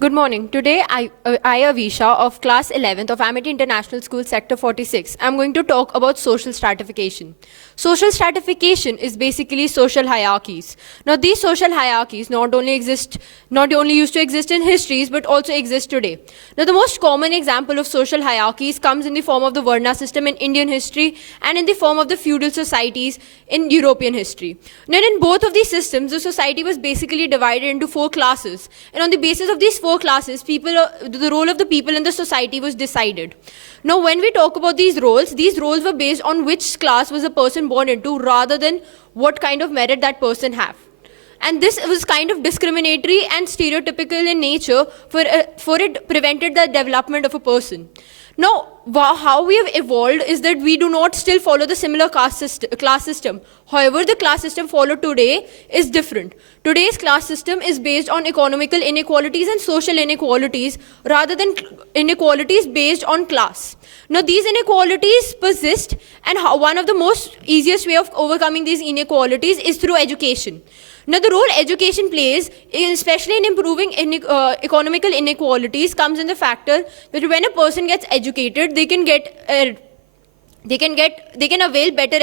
Good morning. Today, I Avisha of class 11th of Amity International School, Sector 46. I'm going to talk about social stratification. Social stratification is basically social hierarchies. Now, these social hierarchies not only used to exist in histories, but also exist today. Now, the most common example of social hierarchies comes in the form of the Varna system in Indian history and in the form of the feudal societies in European history. Now, in both of these systems, the society was basically divided into 4 classes. And on the basis of these 4 classes, the role of the people in the society was decided. Now, when we talk about these roles were based on which class was a person born into rather than what kind of merit that person have. And this was kind of discriminatory and stereotypical in nature, for it prevented the development of a person. Now, how we have evolved is that we do not still follow the similar class system. However, the class system followed today is different. Today's class system is based on economical inequalities and social inequalities rather than inequalities based on class. Now, these inequalities persist, and one of the most easiest way of overcoming these inequalities is through education. Now, the role education plays, especially in improving economical inequalities, comes in the factor that when a person gets educated, they can avail better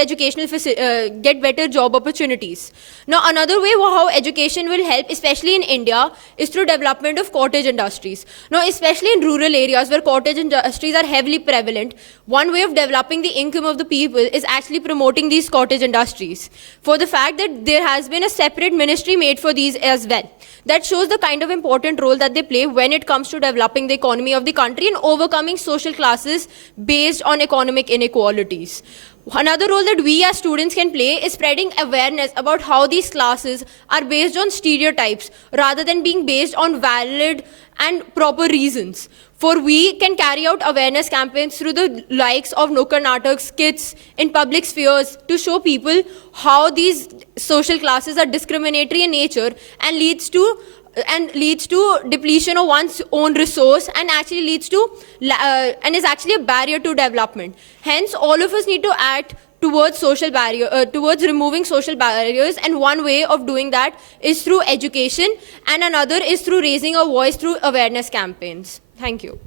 get better job opportunities. Now, another way how education will help, especially in India, is through development of cottage industries. Now, especially in rural areas where cottage industries are heavily prevalent, one way of developing the income of the people is actually promoting these cottage industries. For the fact that there has been a separate ministry made for these as well. That shows the kind of important role that they play when it comes to developing the economy of the country and overcoming social classes based on economic inequalities. Another role that we as students can play is spreading awareness about how these classes are based on stereotypes rather than being based on valid and proper reasons. For we can carry out awareness campaigns through the likes of Nukkad Natak, skits in public spheres to show people how these social classes are discriminatory in nature and leads to depletion of one's own resource and actually leads to and is actually a barrier to development. Hence, all of us need to act towards towards removing social barriers, and one way of doing that is through education, and another is through raising our voice through awareness campaigns. Thank you.